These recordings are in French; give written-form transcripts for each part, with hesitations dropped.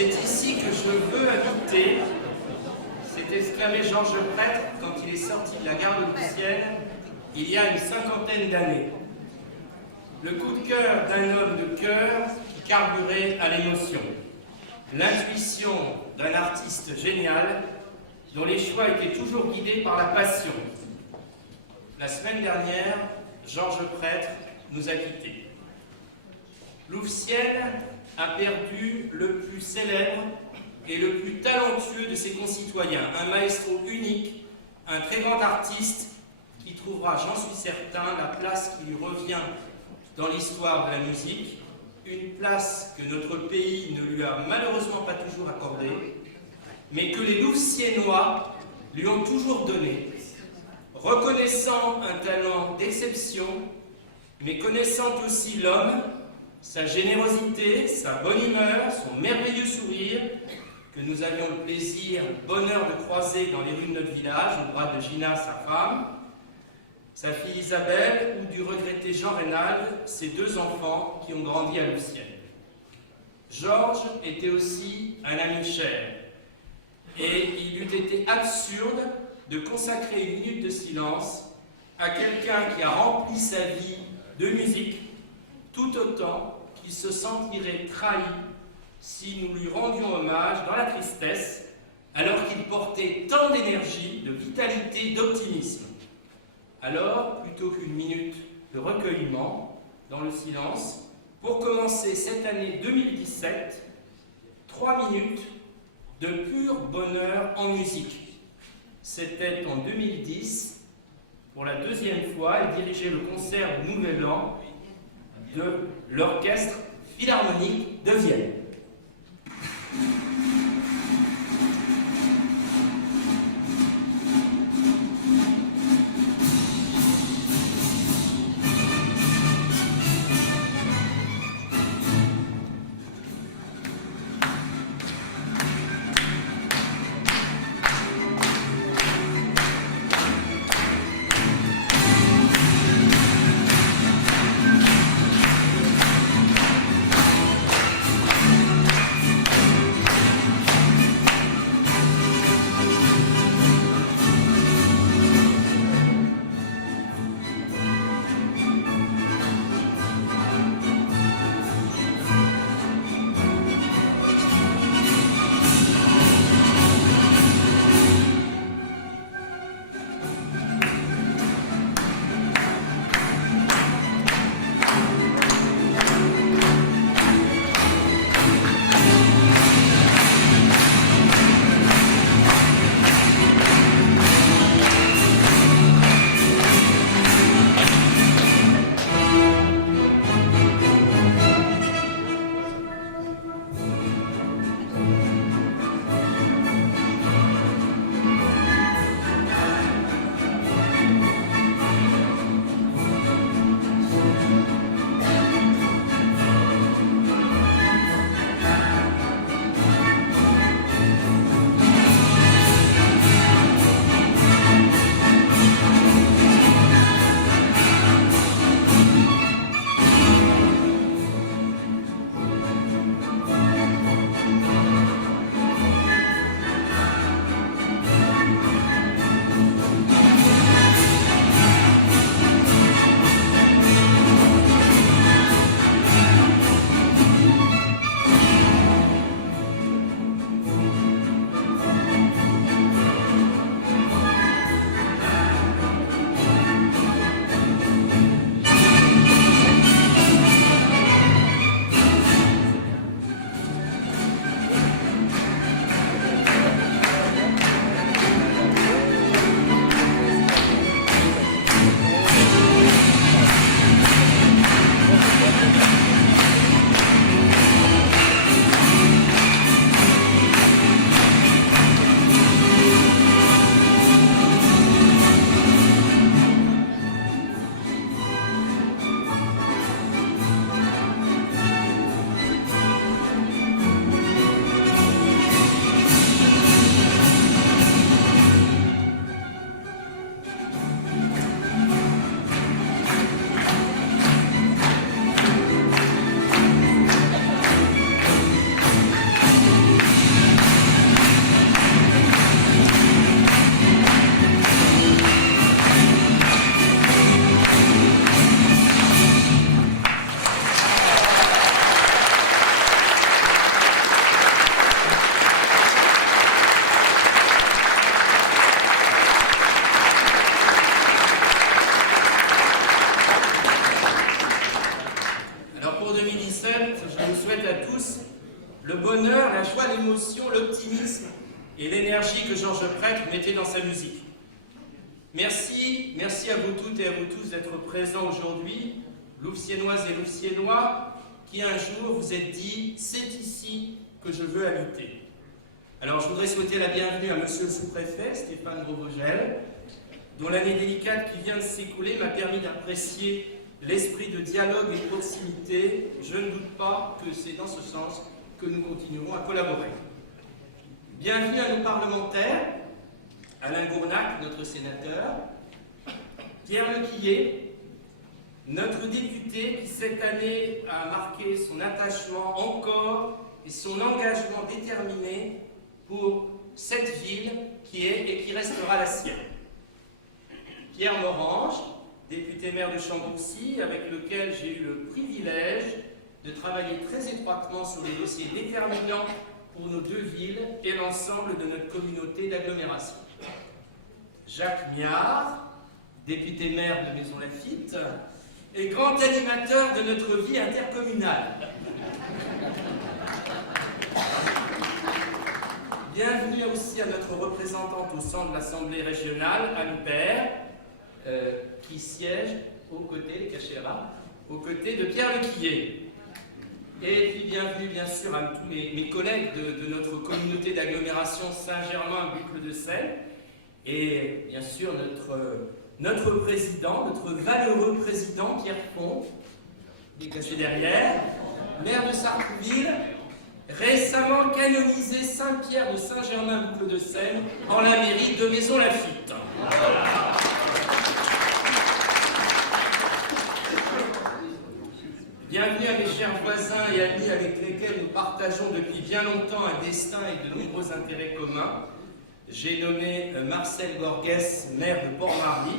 C'est ici que je veux inviter, s'est exclamé Georges Prêtre quand il est sorti de la gare de Louvciennes il y a une cinquantaine d'années. Le coup de cœur d'un homme de cœur qui carburait à l'émotion. L'intuition d'un artiste génial dont les choix étaient toujours guidés par la passion. La semaine dernière, Georges Prêtre nous a quittés. Louvciennes a perdu le plus célèbre et le plus talentueux de ses concitoyens, un maestro unique, un très grand artiste qui trouvera, j'en suis certain, la place qui lui revient dans l'histoire de la musique, une place que notre pays ne lui a malheureusement pas toujours accordée, mais que les Louvciennois lui ont toujours donnée, reconnaissant un talent d'exception, mais connaissant aussi l'homme, sa générosité, sa bonne humeur, son merveilleux sourire, que nous avions le plaisir, le bonheur de croiser dans les rues de notre village, au bras de Gina, sa femme, sa fille Isabelle, ou du regretté Jean Reynald, ses deux enfants qui ont grandi à Louvciennes. Georges était aussi un ami cher, et il eût été absurde de consacrer une minute de silence à quelqu'un qui a rempli sa vie de musique, tout autant qu'il se sentirait trahi si nous lui rendions hommage dans la tristesse, alors qu'il portait tant d'énergie, de vitalité, d'optimisme. Alors, plutôt qu'une minute de recueillement dans le silence, pour commencer cette année 2017, 3 minutes de pur bonheur en musique. C'était en 2010, pour la deuxième fois, il dirigeait le concert du Nouvel An de l'Orchestre Philharmonique de Vienne. vous souhaite à tous le bonheur, la joie, l'émotion, l'optimisme et l'énergie que Georges Prêtre mettait dans sa musique. Merci à vous toutes et à vous tous d'être présents aujourd'hui, Louvciennoises et Louvciennois, qui un jour vous êtes dit « c'est ici que je veux habiter ». Alors je voudrais souhaiter la bienvenue à monsieur le sous-préfet, Stéphane Gros-Vogel, dont l'année délicate qui vient de s'écouler m'a permis d'apprécier l'esprit de dialogue et de proximité. Je ne doute pas que c'est dans ce sens que nous continuerons à collaborer. Bienvenue à nos parlementaires, Alain Gournac, notre sénateur, Pierre Lequillet, notre député qui cette année a marqué son attachement encore et son engagement déterminé pour cette ville qui est et qui restera la sienne. Pierre Morange, député maire de Chambourcy, avec lequel j'ai eu le privilège de travailler très étroitement sur des dossiers déterminants pour nos deux villes et l'ensemble de notre communauté d'agglomération. Jacques Miard, député maire de Maisons-Laffitte, et grand animateur de notre vie intercommunale. Bienvenue aussi à notre représentante au sein de l'Assemblée régionale, Anne Père, qui siège aux côtés, aux côtés de Pierre Lequillet. Et puis bienvenue bien sûr à tous mes collègues de notre communauté d'agglomération Saint-Germain-Boucles-de-Seine, et bien sûr notre président, notre valeureux président Pierre Pont, qui est caché derrière, maire de Sartrouville, récemment canonisé Saint-Pierre de Saint-Germain-Boucles-de-Seine en la mairie de Maisons-Laffitte. Bienvenue à mes chers voisins et amis avec lesquels nous partageons depuis bien longtemps un destin et de nombreux intérêts communs. J'ai nommé Marcelle Gorgès, maire de Port-Marly,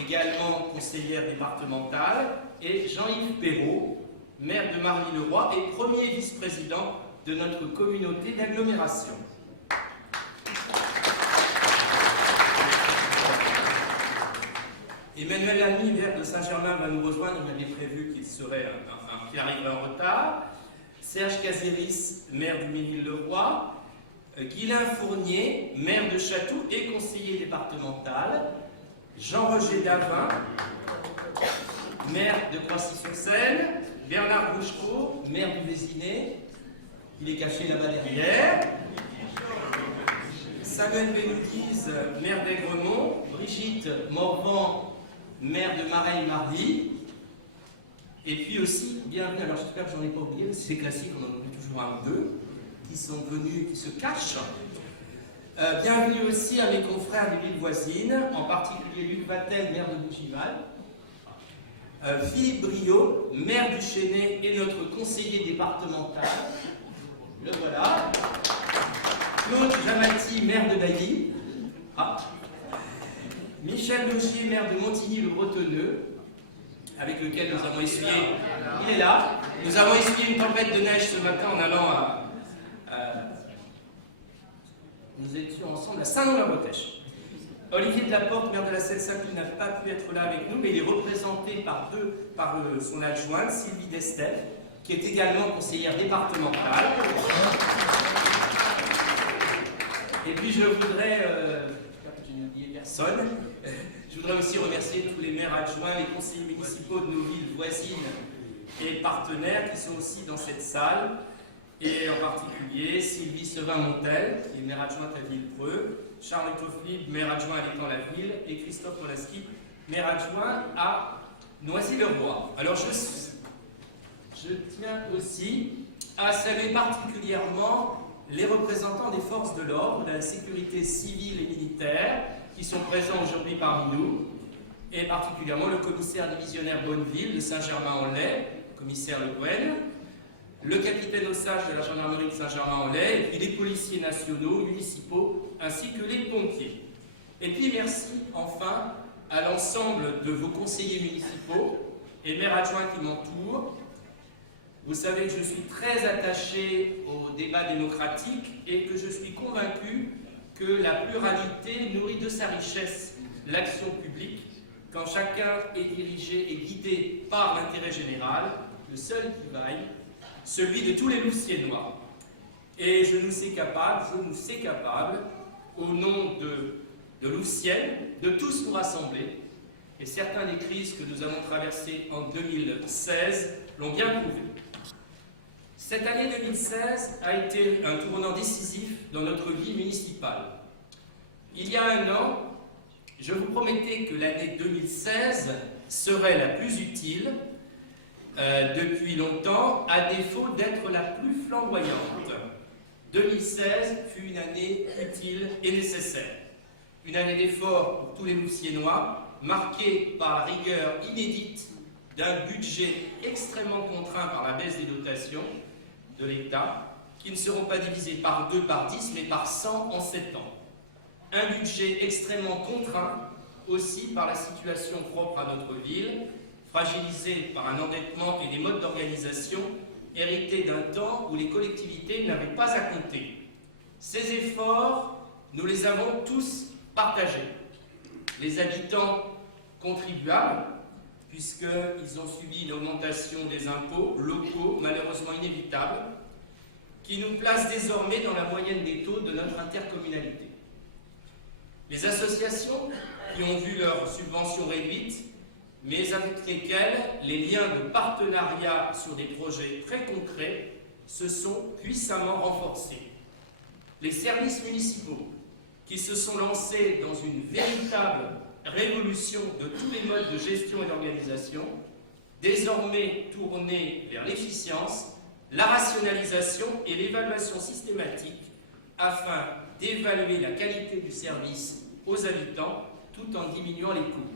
également conseillère départementale, et Jean-Yves Perrault, maire de Marly-le-Roi et premier vice-président de notre communauté d'agglomération. Emmanuel Almy, maire de Saint-Germain, va nous rejoindre. Il m'avait prévu qu'il arriverait en retard. Serge Caséris, maire du Ménil-le-Roi. Guylain Fournier, maire de Chatou et conseiller départemental. Jean-Roger Davin, maire de Croissy-sur-Seine. Bernard Bouchereau, maire du Vésinet. Il est caché là-bas derrière. Samuel Benoudiz, maire d'Aigremont. Brigitte Morvan, maire de Mareil-Marly. Et puis aussi, bienvenue, alors j'espère que j'en ai pas oublié, c'est classique, on en oublie toujours un ou deux, qui sont venus, qui se cachent. Bienvenue aussi à mes confrères des villes voisines, en particulier Luc Vatel, maire de Bougival. Philippe Briot, maire du Chesnay et notre conseiller départemental. Le voilà. Claude Jamati, maire de Bailly. Michel Logier, maire de Montigny-le-Bretonneux, avec lequel nous avons essuyé, il est là, nous avons essuyé une tempête de neige ce matin en allant nous étions ensemble à Saint-Nom-la-Bretèche. Olivier Delaporte, maire de la Seine-Saint-Cloud, n'a pas pu être là avec nous, mais il est représenté par son adjointe, Sylvie Destève, qui est également conseillère départementale. Et puis je voudrais, j'espère que je n'ai oublié personne, je voudrais aussi remercier tous les maires adjoints, les conseillers municipaux de nos villes voisines et partenaires qui sont aussi dans cette salle, et en particulier Sylvie Sevin-Montel, qui est maire adjointe à Villepreux, Charles Tofflib, maire adjoint à l'Étang-la-Ville, et Christophe Molaski, maire adjoint à Noisy-le-Roi. Alors je tiens aussi à saluer particulièrement les représentants des forces de l'ordre, de la sécurité civile et militaire, qui sont présents aujourd'hui parmi nous, et particulièrement le commissaire divisionnaire Bonneville de Saint-Germain-en-Laye, commissaire Le Guen, le capitaine Osage de la gendarmerie de Saint-Germain-en-Laye, et puis les policiers nationaux, municipaux, ainsi que les pompiers. Et puis merci enfin à l'ensemble de vos conseillers municipaux et maires adjoints qui m'entourent. Vous savez que je suis très attaché au débat démocratique et que je suis convaincu que la pluralité nourrit de sa richesse l'action publique. Quand chacun est dirigé et guidé par l'intérêt général, le seul qui vaille, celui de tous les Louvciennois. Et je nous sais capable, au nom de Louvciennes, de tous nous rassembler. Et certains des crises que nous avons traversées en 2016 l'ont bien prouvé. Cette année 2016 a été un tournant décisif dans notre vie municipale. Il y a un an, je vous promettais que l'année 2016 serait la plus utile depuis longtemps, à défaut d'être la plus flamboyante. 2016 fut une année utile et nécessaire. Une année d'effort pour tous les Louvciennois, marquée par la rigueur inédite d'un budget extrêmement contraint par la baisse des dotations de l'État, qui ne seront pas divisées par 2, par 10, mais par 100 en 7 ans. Un budget extrêmement contraint aussi par la situation propre à notre ville, fragilisée par un endettement et des modes d'organisation hérités d'un temps où les collectivités n'avaient pas à compter. Ces efforts, nous les avons tous partagés. Les habitants contribuables, puisqu'ils ont subi une augmentation des impôts locaux, malheureusement inévitable, qui nous place désormais dans la moyenne des taux de notre intercommunalité. Les associations qui ont vu leurs subventions réduites, mais avec lesquelles les liens de partenariat sur des projets très concrets se sont puissamment renforcés. Les services municipaux qui se sont lancés dans une véritable révolution de tous les modes de gestion et d'organisation, désormais tournés vers l'efficience, la rationalisation et l'évaluation systématique afin d'évaluer la qualité du service aux habitants tout en diminuant les coûts.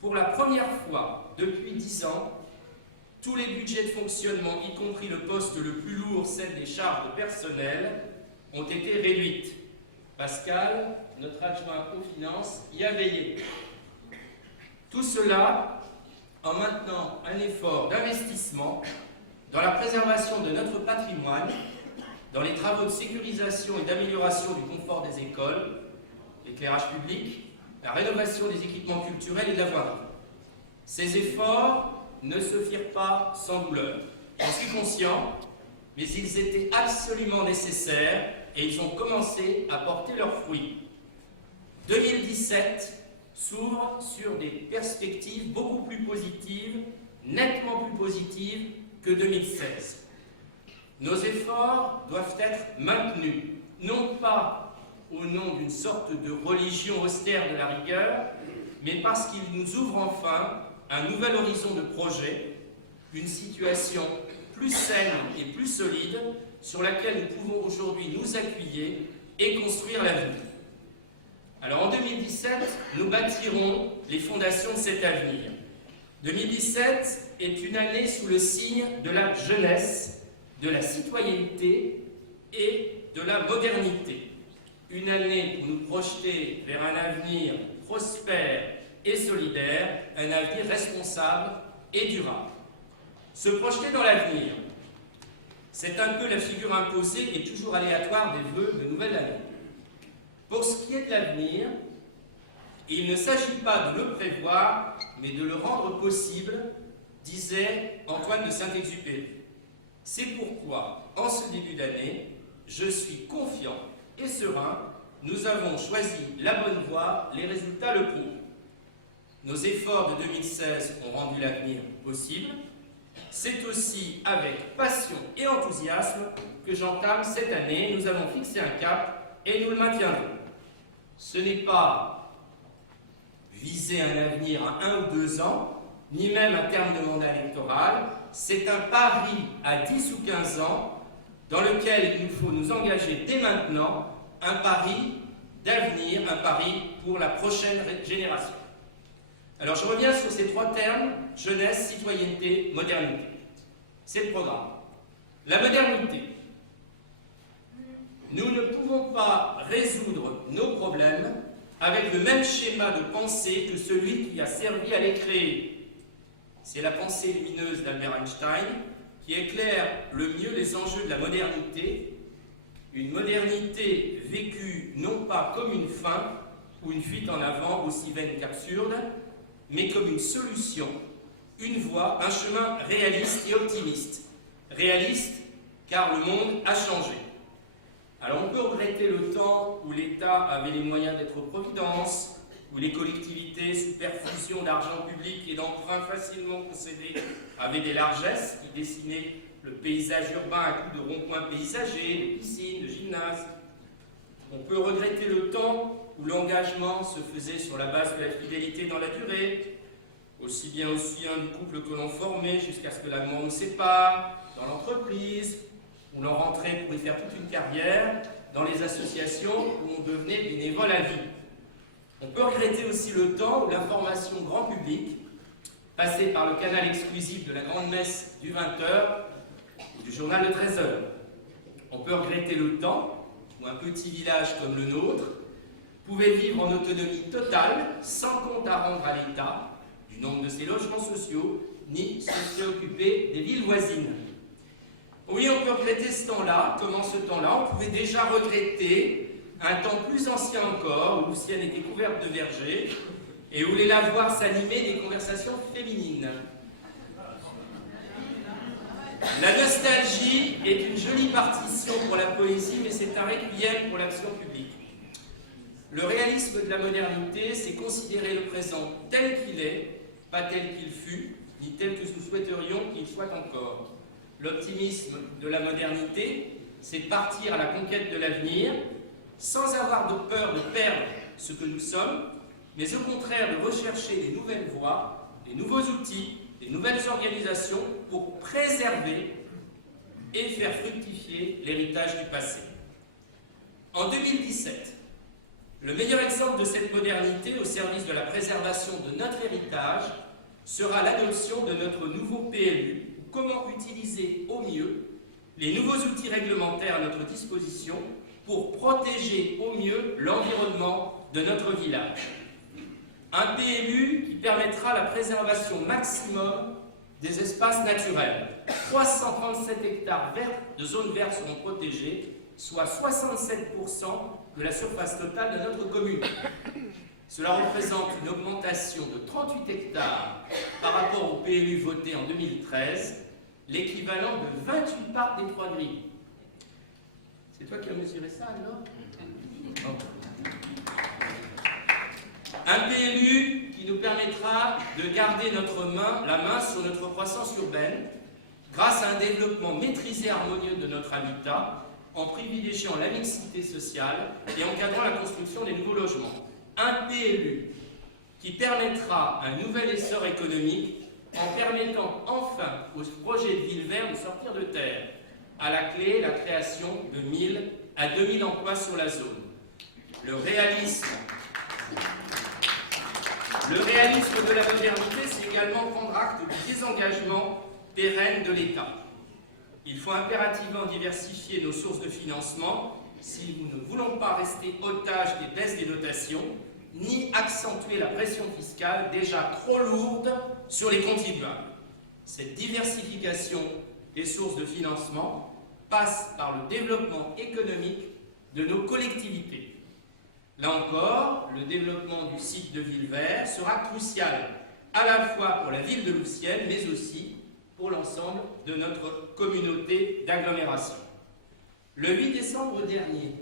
Pour la première fois depuis 10 ans, tous les budgets de fonctionnement, y compris le poste le plus lourd, celle des charges de personnel, ont été réduites. Pascal, notre adjoint aux finances, y a veillé. Tout cela en maintenant un effort d'investissement dans la préservation de notre patrimoine, dans les travaux de sécurisation et d'amélioration du confort des écoles, l'éclairage public, la rénovation des équipements culturels et de la voirie. Ces efforts ne se firent pas sans douleur. J'en suis conscient, mais ils étaient absolument nécessaires et ils ont commencé à porter leurs fruits. 2017 s'ouvre sur des perspectives beaucoup plus positives, nettement plus positives que 2016. Nos efforts doivent être maintenus, non pas au nom d'une sorte de religion austère de la rigueur, mais parce qu'il nous ouvre enfin un nouvel horizon de projet, une situation plus saine et plus solide sur laquelle nous pouvons aujourd'hui nous appuyer et construire l'avenir. Alors en 2017, nous bâtirons les fondations de cet avenir. 2017 est une année sous le signe de la jeunesse, de la citoyenneté et de la modernité. Une année pour nous projeter vers un avenir prospère et solidaire, un avenir responsable et durable. Se projeter dans l'avenir, c'est un peu la figure imposée et toujours aléatoire des vœux de nouvelle année. Pour ce qui est de l'avenir, il ne s'agit pas de le prévoir, mais de le rendre possible, disait Antoine de Saint-Exupéry. C'est pourquoi, en ce début d'année, je suis confiant et serein, nous avons choisi la bonne voie, les résultats le prouvent. Nos efforts de 2016 ont rendu l'avenir possible. C'est aussi avec passion et enthousiasme que j'entame cette année. Nous avons fixé un cap et nous le maintiendrons. Ce n'est pas viser un avenir à 1 ou 2 ans, ni même à terme de mandat électoral. C'est un pari à 10 ou 15 ans dans lequel il nous faut nous engager dès maintenant, un pari d'avenir, un pari pour la prochaine génération. Alors je reviens sur ces 3 termes, jeunesse, citoyenneté, modernité. C'est le programme. La modernité. Nous ne pouvons pas résoudre nos problèmes avec le même schéma de pensée que celui qui a servi à les créer. C'est la pensée lumineuse d'Albert Einstein qui éclaire le mieux les enjeux de la modernité, une modernité vécue non pas comme une fin ou une fuite en avant aussi vaine qu'absurde, mais comme une solution, une voie, un chemin réaliste et optimiste. réaliste, car le monde a changé. Alors on peut regretter le temps où l'État avait les moyens d'être providence, où les collectivités, sous perfusion d'argent public et d'emprunts facilement concédés, avaient des largesses qui dessinaient le paysage urbain à coups de ronds-points paysagers, de piscines, de gymnases. On peut regretter le temps où l'engagement se faisait sur la base de la fidélité dans la durée, aussi bien au sein du couple que l'on formait jusqu'à ce que la mort nous sépare, dans l'entreprise, où l'on rentrait pour y faire toute une carrière, dans les associations où on devenait bénévole à vie. On peut regretter aussi le temps où l'information grand public passait par le canal exclusif de la grande messe du 20h ou du journal de 13h. On peut regretter le temps où un petit village comme le nôtre pouvait vivre en autonomie totale, sans compte à rendre à l'État du nombre de ses logements sociaux, ni se préoccuper des villes voisines. Oui, on peut regretter ce temps-là, comme en ce temps-là, on pouvait déjà regretter un temps plus ancien encore, où Lucienne était couverte de vergers, et où les lavoirs s'animaient des conversations féminines. La nostalgie est une jolie partition pour la poésie, mais c'est un requiem pour l'action publique. Le réalisme de la modernité, c'est considérer le présent tel qu'il est, pas tel qu'il fut, ni tel que nous souhaiterions qu'il soit encore. L'optimisme de la modernité, c'est partir à la conquête de l'avenir, sans avoir de peur de perdre ce que nous sommes, mais au contraire de rechercher des nouvelles voies, des nouveaux outils, des nouvelles organisations pour préserver et faire fructifier l'héritage du passé. En 2017, le meilleur exemple de cette modernité au service de la préservation de notre héritage sera l'adoption de notre nouveau PLU, ou comment utiliser au mieux les nouveaux outils réglementaires à notre disposition pour protéger au mieux l'environnement de notre village. Un PLU qui permettra la préservation maximum des espaces naturels. 337 hectares verts de zones vertes seront protégés, soit 67% de la surface totale de notre commune. Cela représente une augmentation de 38 hectares par rapport au PLU voté en 2013, l'équivalent de 28 parcs des Trois Grilles. C'est toi qui as mesuré ça, alors? Un PLU qui nous permettra de garder la main sur notre croissance urbaine grâce à un développement maîtrisé et harmonieux de notre habitat en privilégiant la mixité sociale et encadrant la construction des nouveaux logements. Un PLU qui permettra un nouvel essor économique en permettant enfin aux projets de ville verte de sortir de terre. À la clé, la création de 1000 à 2000 emplois sur la zone. Le réalisme de la modernité, c'est également prendre acte du désengagement pérenne de l'État. Il faut impérativement diversifier nos sources de financement si nous ne voulons pas rester otages des baisses des dotations, ni accentuer la pression fiscale déjà trop lourde sur les contribuables. Cette diversification des sources de financement passe par le développement économique de nos collectivités. Là encore, le développement du site de Villevert sera crucial, à la fois pour la ville de Lucienne, mais aussi pour l'ensemble de notre communauté d'agglomération. Le 8 décembre dernier,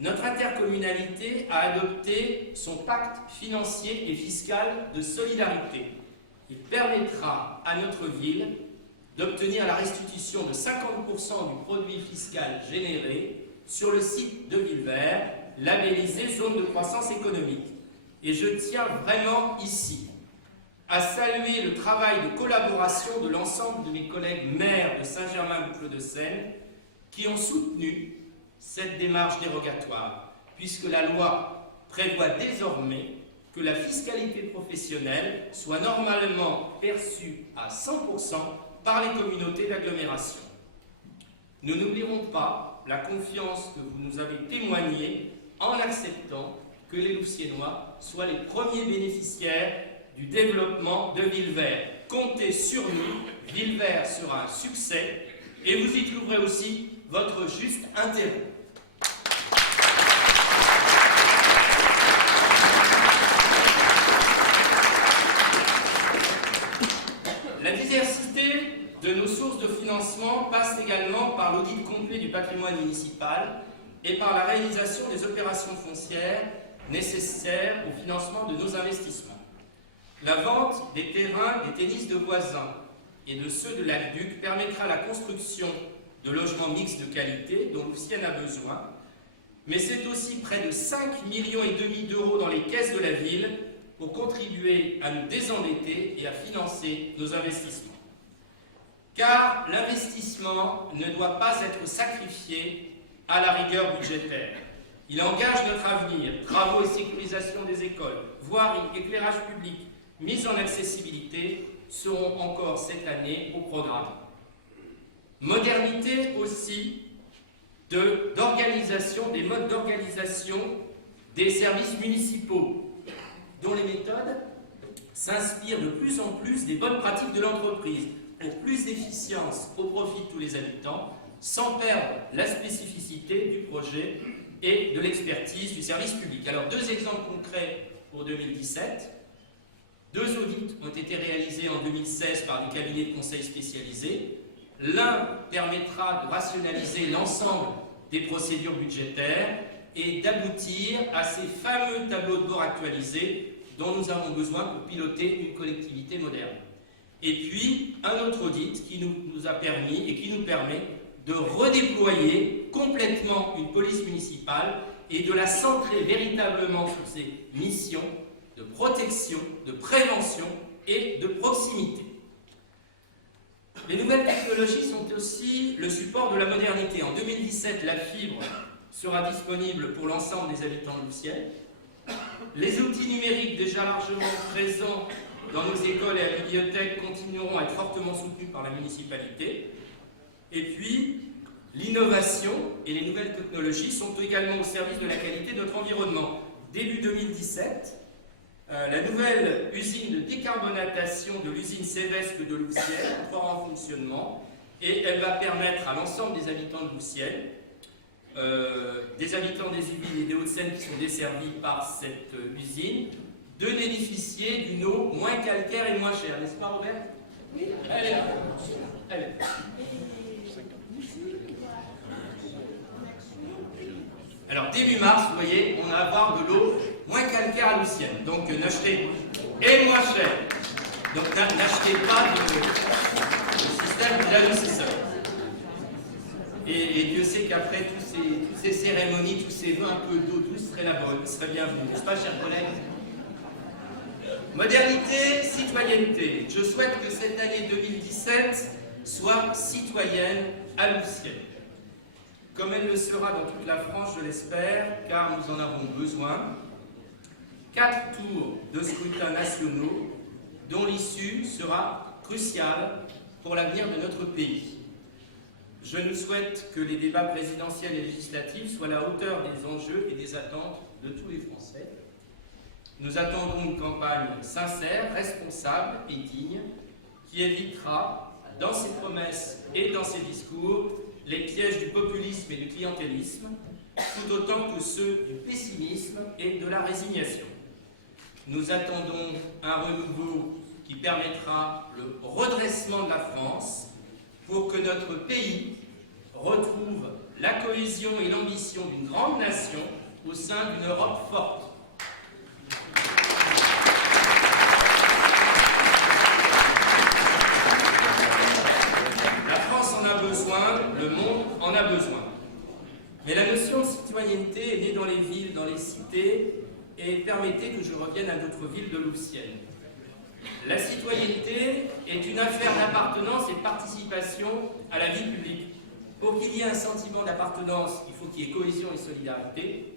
notre intercommunalité a adopté son pacte financier et fiscal de solidarité. Il permettra à notre ville d'obtenir la restitution de 50% du produit fiscal généré sur le site de Villevert, labellisé zone de croissance économique. Et je tiens vraiment ici à saluer le travail de collaboration de l'ensemble de mes collègues maires de Saint-Germain-Boucles-de-Seine qui ont soutenu cette démarche dérogatoire, puisque la loi prévoit désormais que la fiscalité professionnelle soit normalement perçue à 100% par les communautés d'agglomération. Nous n'oublierons pas la confiance que vous nous avez témoignée en acceptant que les Luciennois soient les premiers bénéficiaires du développement de Villevert. Comptez sur nous, Villevert sera un succès et vous y trouverez aussi votre juste intérêt. La diversité de nos sources de financement passe également par l'audit complet du patrimoine municipal et par la réalisation des opérations foncières nécessaires au financement de nos investissements. La vente des terrains des tennis de voisins et de ceux de l'Aqueduc permettra la construction de logements mixtes de qualité dont Louvciennes a besoin, mais c'est aussi près de 5,5 millions d'euros dans les caisses de la ville pour contribuer à nous désendetter et à financer nos investissements. Car l'investissement ne doit pas être sacrifié à la rigueur budgétaire. Il engage notre avenir, travaux et sécurisation des écoles, voirie, éclairage public, mise en accessibilité seront encore cette année au programme. Modernité aussi d'organisation, des modes d'organisation des services municipaux, dont les méthodes s'inspirent de plus en plus des bonnes pratiques de l'entreprise, pour plus d'efficience au profit de tous les habitants, sans perdre la spécificité du projet et de l'expertise du service public. Alors, deux exemples concrets pour 2017. Deux audits ont été réalisés en 2016 par des cabinets de conseil spécialisés. L'un permettra de rationaliser l'ensemble des procédures budgétaires et d'aboutir à ces fameux tableaux de bord actualisés dont nous avons besoin pour piloter une collectivité moderne. Et puis, un autre audit qui nous a permis et qui nous permet de redéployer complètement une police municipale et de la centrer véritablement sur ses missions de protection, de prévention et de proximité. Les nouvelles technologies sont aussi le support de la modernité. En 2017, la fibre sera disponible pour l'ensemble des habitants de Louvciennes. Les outils numériques déjà largement présents dans nos écoles et à la bibliothèque continueront à être fortement soutenus par la municipalité. Et puis, l'innovation et les nouvelles technologies sont également au service de la qualité de notre environnement. Début 2017, la nouvelle usine de décarbonatation de l'usine Cévesque de Louvciennes entrera en fonctionnement et elle va permettre à l'ensemble des habitants de Louvciennes, des habitants des Yvelines et des Hauts-de-Seine qui sont desservis par cette usine, de bénéficier d'une eau moins calcaire et moins chère. N'est-ce pas, Robert? Oui. Elle est là. Elle est là. Alors, début mars, vous voyez, on va avoir de l'eau moins calcaire à Louvciennes. Donc, n'achetez et moins cher. Donc, n'achetez pas le système de l'adoucisseur. Et Dieu sait qu'après toutes ces cérémonies, tous ces vins un peu d'eau douce serait la bonne, serait bienvenue. N'est-ce pas, chers collègues? Modernité, citoyenneté. Je souhaite que cette année 2017 soit citoyenne à Louvciennes. Comme elle le sera dans toute la France, je l'espère, car nous en avons besoin. 4 tours de scrutins nationaux dont l'issue sera cruciale pour l'avenir de notre pays. Je nous souhaite que les débats présidentiels et législatifs soient à la hauteur des enjeux et des attentes de tous les Français. Nous attendons une campagne sincère, responsable et digne qui évitera, dans ses promesses et dans ses discours, les pièges du populisme et du clientélisme, tout autant que ceux du pessimisme et de la résignation. Nous attendons un renouveau qui permettra le redressement de la France pour que notre pays retrouve la cohésion et l'ambition d'une grande nation au sein d'une Europe forte. La France en a besoin, le monde en a besoin. Mais la notion de citoyenneté est née dans les villes, dans les cités, et permettez que je revienne à notre ville de Louvciennes. La citoyenneté est une affaire d'appartenance et de participation à la vie publique. Pour qu'il y ait un sentiment d'appartenance, il faut qu'il y ait cohésion et solidarité.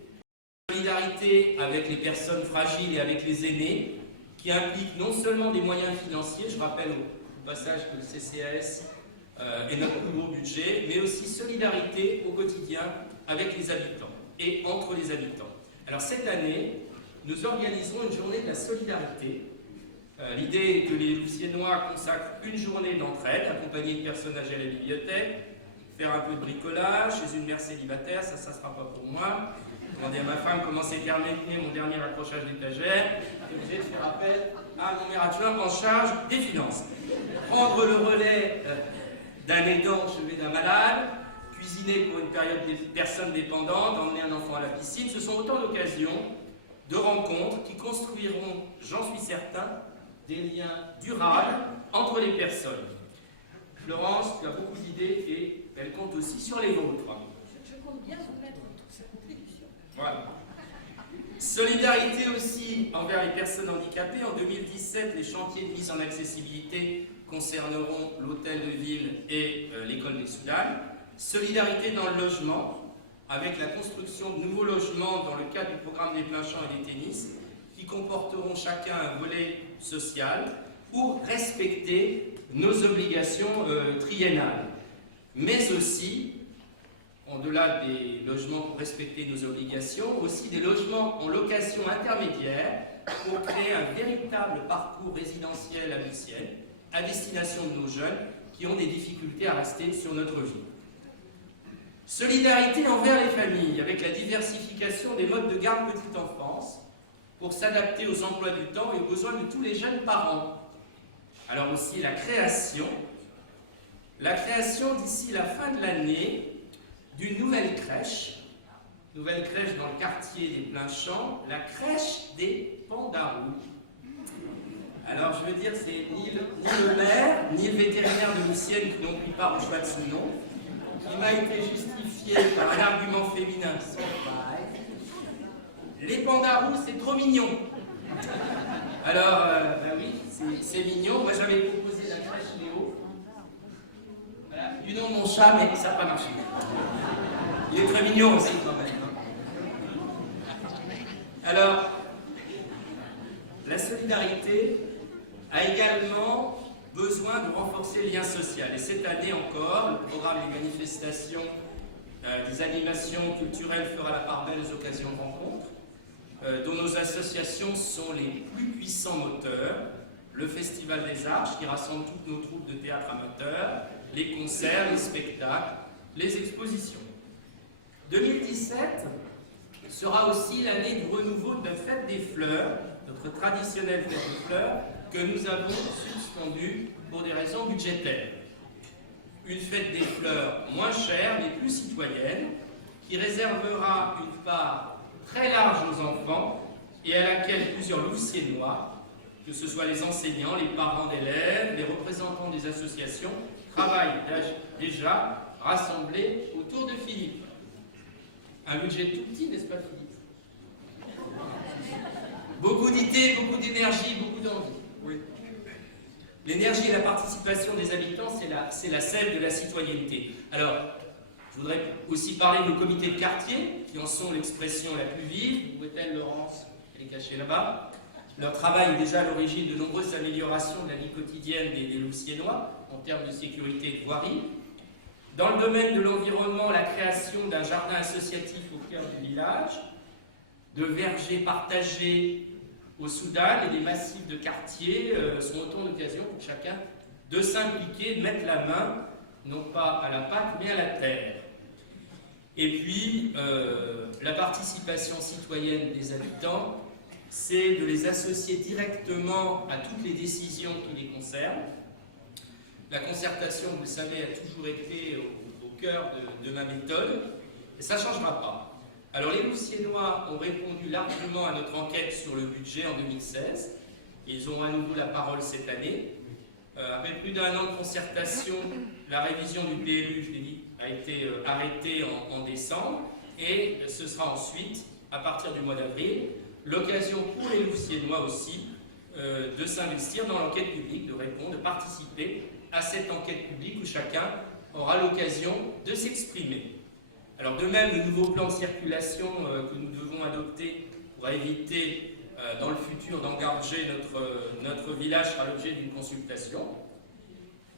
Solidarité avec les personnes fragiles et avec les aînés, qui implique non seulement des moyens financiers, je rappelle au passage que le CCAS est notre plus gros budget, mais aussi solidarité au quotidien avec les habitants et entre les habitants. Alors cette année, nous organiserons une journée de la solidarité. L'idée est que les Louvciennois consacrent une journée d'entraide, accompagnés de personnes âgées à la bibliothèque, faire un peu de bricolage chez une mère célibataire, ça ne sera pas pour moi. Demander à ma femme comment s'est terminé mon dernier accrochage d'étagère. J'ai obligé de faire appel à mon maire adjoint en charge des finances. Prendre le relais d'un aidant au chevet d'un malade, cuisiner pour une période des personnes dépendantes, emmener un enfant à la piscine, ce sont autant d'occasions, de rencontres qui construiront, j'en suis certain, des liens durables entre les personnes. Florence, tu as beaucoup d'idées et elle compte aussi sur les vôtres. Je compte bien vous mettre toute sa contribution. Voilà. Solidarité aussi envers les personnes handicapées. En 2017, les chantiers de mise en accessibilité concerneront l'hôtel de ville et l'école des Soudanes. Solidarité dans le logement, avec la construction de nouveaux logements dans le cadre du programme des pleins champs et des tennis, qui comporteront chacun un volet social pour respecter nos obligations triennales. Mais aussi, au-delà des logements pour respecter nos obligations, aussi des logements en location intermédiaire pour créer un véritable parcours résidentiel à Lucienne, à destination de nos jeunes qui ont des difficultés à rester sur notre vie. Solidarité envers les familles, avec la diversification des modes de garde petite enfance, pour s'adapter aux emplois du temps et aux besoins de tous les jeunes parents. Alors aussi la création d'ici la fin de l'année d'une nouvelle crèche dans le quartier des Pleins Champs, la crèche des Pandarous. Alors je veux dire, c'est ni le maire, ni le vétérinaire de Lucienne qui n'ont pris part au choix de ce nom, qui m'a été justifié par un argument féminin sans faille. Les Pandarous, c'est trop mignon. Alors, bah oui, c'est mignon. Moi, j'avais proposé la crèche Léo. Voilà, du nom de mon chat, mais ça n'a pas marché. Il est très mignon aussi, quand même. Alors, la solidarité a également besoin de renforcer le lien social. Et cette année encore, le programme des manifestations, des animations culturelles fera la part belle aux occasions de rencontres, dont nos associations sont les plus puissants moteurs. Le Festival des Arches, qui rassemble toutes nos troupes de théâtre amateurs, les concerts, les spectacles, les expositions. 2017 sera aussi l'année du renouveau de la Fête des Fleurs, notre traditionnelle Fête des Fleurs, que nous avons suspendue pour des raisons budgétaires. Une Fête des Fleurs moins chère, mais plus citoyenne, qui réservera une part très large aux enfants et à laquelle plusieurs Louvciennois, que ce soit les enseignants, les parents d'élèves, les représentants des associations, travaillent déjà rassemblés autour de Philippe. Un budget tout petit, n'est-ce pas Philippe? Beaucoup d'idées, beaucoup d'énergie, beaucoup d'envie. Oui. L'énergie et la participation des habitants, c'est la sève de la citoyenneté. Alors, je voudrais aussi parler de nos comités de quartier, qui en sont l'expression la plus vive. Où est-elle, Laurence? Elle est cachée là-bas. Leur travail est déjà à l'origine de nombreuses améliorations de la vie quotidienne des Louvciennois, en termes de sécurité et de voirie. Dans le domaine de l'environnement, la création d'un jardin associatif au cœur du village, de vergers partagés au Soudan et des massifs de quartier sont autant d'occasions pour chacun de s'impliquer, de mettre la main, non pas à la pâte, mais à la terre. Et puis, la participation citoyenne des habitants, c'est de les associer directement à toutes les décisions qui les concernent. La concertation, vous le savez, a toujours été au cœur de ma méthode, et ça ne changera pas. Alors les Louvciennois ont répondu largement à notre enquête sur le budget en 2016. Ils ont à nouveau la parole cette année. Après plus d'un an de concertation, la révision du PLU, je l'ai dit, a été arrêtée en décembre, et ce sera ensuite, à partir du mois d'avril, l'occasion pour les Louvciennois aussi de s'investir dans l'enquête publique, de répondre, de participer à cette enquête publique où chacun aura l'occasion de s'exprimer. Alors de même, le nouveau plan de circulation que nous devons adopter pour éviter dans le futur d'engager notre village sera l'objet d'une consultation.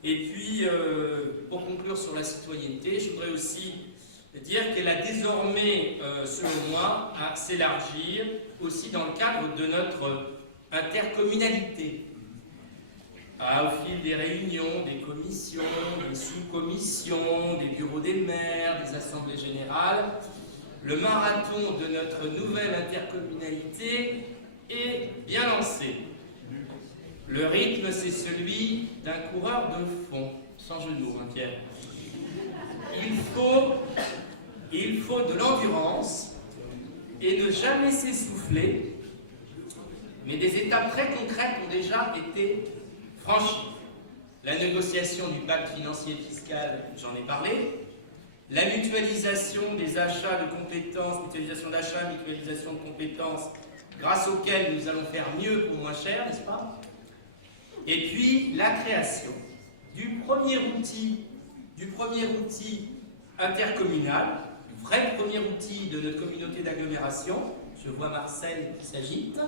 Et puis, pour conclure sur la citoyenneté, je voudrais aussi dire qu'elle a désormais, selon moi, à s'élargir aussi dans le cadre de notre intercommunalité. Au fil des réunions, des commissions, des sous-commissions, des bureaux des maires, des assemblées générales, le marathon de notre nouvelle intercommunalité est bien lancé. Le rythme, c'est celui d'un coureur de fond, sans jeu de mots, hein, Pierre. Il faut de l'endurance et ne jamais s'essouffler, mais des étapes très concrètes ont déjà été franchies. La négociation du pacte financier et fiscal, j'en ai parlé. La mutualisation des achats de compétences, mutualisation d'achats, mutualisation de compétences, grâce auxquelles nous allons faire mieux pour moins cher, n'est-ce pas? Et puis la création du premier outil intercommunal, le vrai premier outil de notre communauté d'agglomération. Je vois Marcel qui s'agite.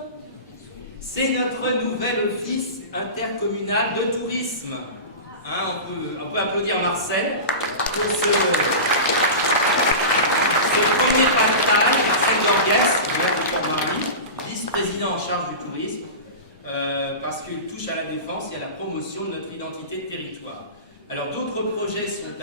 C'est notre nouvel office intercommunal de tourisme. Hein, on peut applaudir Marcel pour ce premier passage. Marcel Gorguès, maire de Port-Marie, vice-président en charge du tourisme, parce qu'il touche à la défense et à la promotion de notre identité de territoire. Alors d'autres projets sont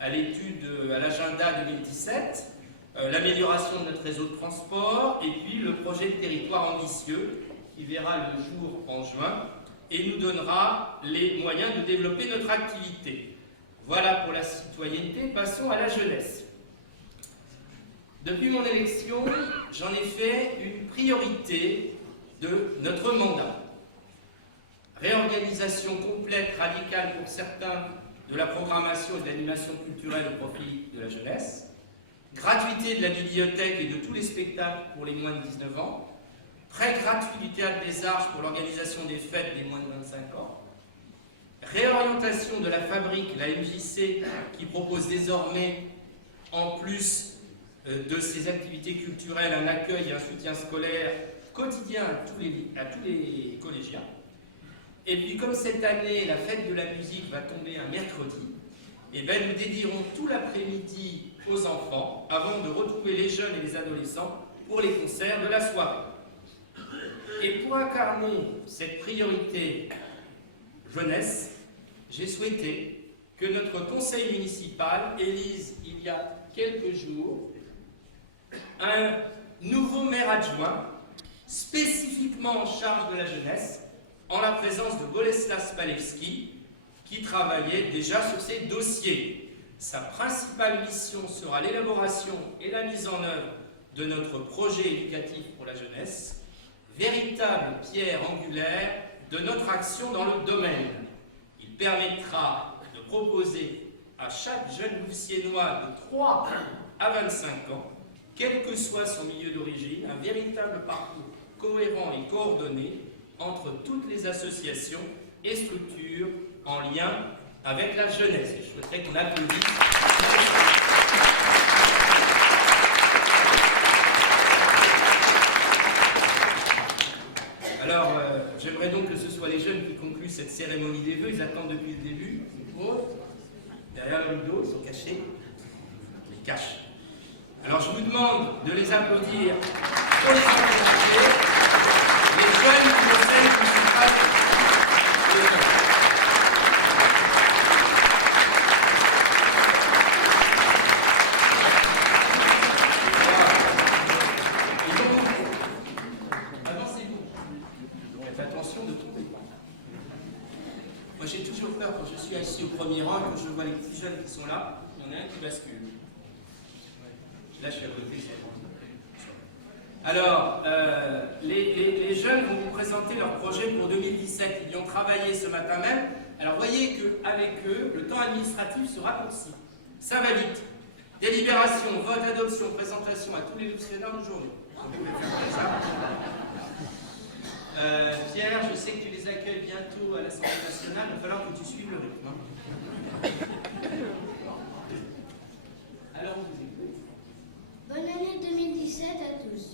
à l'étude, à l'agenda 2017, l'amélioration de notre réseau de transport et puis le projet de territoire ambitieux qui verra le jour en juin et nous donnera les moyens de développer notre activité. Voilà pour la citoyenneté, passons à la jeunesse. Depuis mon élection, j'en ai fait une priorité de notre mandat. Réorganisation complète, radicale pour certains, de la programmation et de l'animation culturelle au profit de la jeunesse, gratuité de la bibliothèque et de tous les spectacles pour les moins de 19 ans, prêt gratuit du Théâtre des Arches pour l'organisation des fêtes des moins de 25 ans, réorientation de la fabrique, la MJC, qui propose désormais, en plus de ses activités culturelles, un accueil et un soutien scolaire quotidien à tous les collégiens. Et puis comme cette année, la fête de la musique va tomber un mercredi, et bien nous dédierons tout l'après-midi aux enfants avant de retrouver les jeunes et les adolescents pour les concerts de la soirée. Et pour incarner cette priorité jeunesse, j'ai souhaité que notre conseil municipal élise il y a quelques jours un nouveau maire adjoint spécifiquement en charge de la jeunesse, en la présence de Boleslas Palewski, qui travaillait déjà sur ces dossiers. Sa principale mission sera l'élaboration et la mise en œuvre de notre projet éducatif pour la jeunesse, véritable pierre angulaire de notre action dans le domaine. Il permettra de proposer à chaque jeune Louvciennois de 3 à 25 ans, quel que soit son milieu d'origine, un véritable parcours cohérent et coordonné entre toutes les associations et structures en lien avec la jeunesse. Je souhaiterais qu'on applaudisse. Alors, j'aimerais donc que ce soit les jeunes qui concluent cette cérémonie des vœux. Ils attendent depuis le début. Derrière le rideau, ils sont cachés. Ils les cachent. Alors, je vous demande de les applaudir pour les encourager. Les jeunes qui le savent, qui ne sont pas avancez-vous. Faites attention de trouver. Moi, j'ai toujours peur quand je suis assis au premier rang et que je vois les petits jeunes qui sont là, il y en a un qui bascule. Là, je suis à côté, c'est bon. Alors, les jeunes vont vous présenter leur projet pour 2017. Ils y ont travaillé ce matin même. Alors, voyez qu'avec eux, le temps administratif se raccourcit. Ça va vite. Délibération, vote, adoption, présentation à tous les Louvciennois aujourd'hui. Vous pouvez faire comme ça. Pierre, je sais que tu les accueilles bientôt à l'Assemblée nationale. Il va falloir que tu suives le rythme. Alors, on vous écoute. Bonne année 2017 à tous.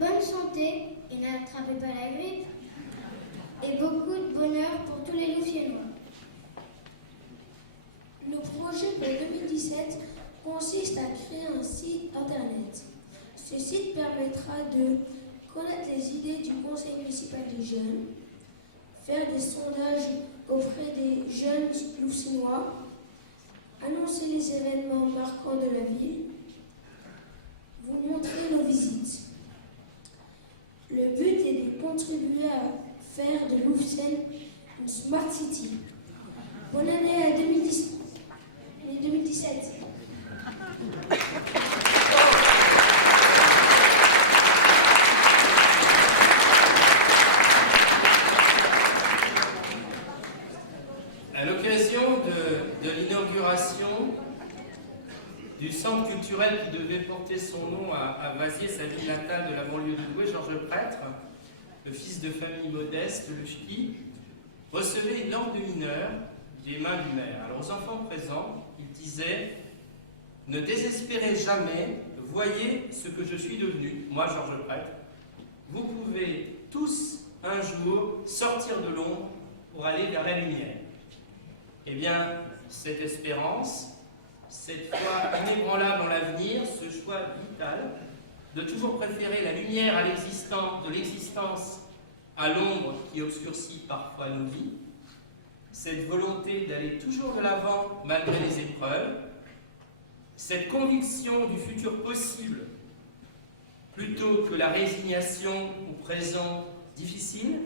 Bonne santé et n'attrapez pas la grippe. Et beaucoup de bonheur pour tous les Louvciennois. Le projet de 2017 consiste à créer un site internet. Ce site permettra de connaître les idées du conseil municipal des jeunes, faire des sondages auprès des jeunes Louvciennois, annoncer les événements marquants de la ville, vous montrer nos visites. Le but est de contribuer à faire de Louvciennes une Smart City. Bonne année à 2017. À l'occasion de l'inauguration du centre culturel qui devait porter son nom à Vaziers, sa ville natale de la banlieue de Douai, Georges Prêtre, le fils de famille modeste, le ch'ti, recevait une lampe de mineur des mains du maire. Alors aux enfants présents, il disait « Ne désespérez jamais, voyez ce que je suis devenu, moi Georges Prêtre. Vous pouvez tous un jour sortir de l'ombre pour aller vers la lumière. » Eh bien, cette espérance, cette foi inébranlable en l'avenir, ce choix vital de toujours préférer la lumière de l'existence à l'ombre qui obscurcit parfois nos vies, cette volonté d'aller toujours de l'avant malgré les épreuves, cette conviction du futur possible plutôt que la résignation au présent difficile,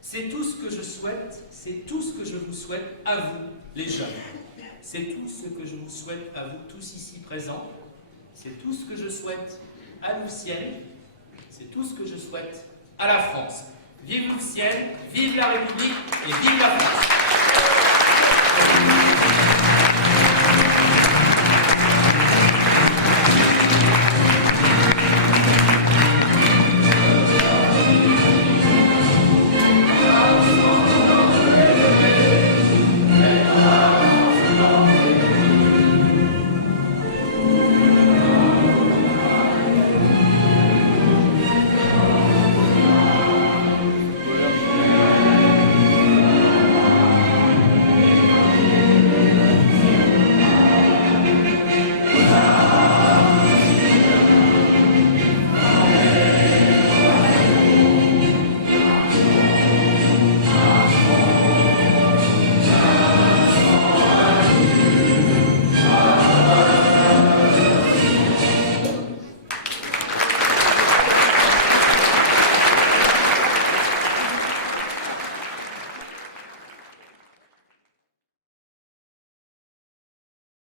c'est tout ce que je souhaite, c'est tout ce que je vous souhaite à vous, les jeunes. C'est tout ce que je vous souhaite à vous tous ici présents. C'est tout ce que je souhaite à Louvciennes. C'est tout ce que je souhaite à la France. Vive Louvciennes, vive la République et vive la France.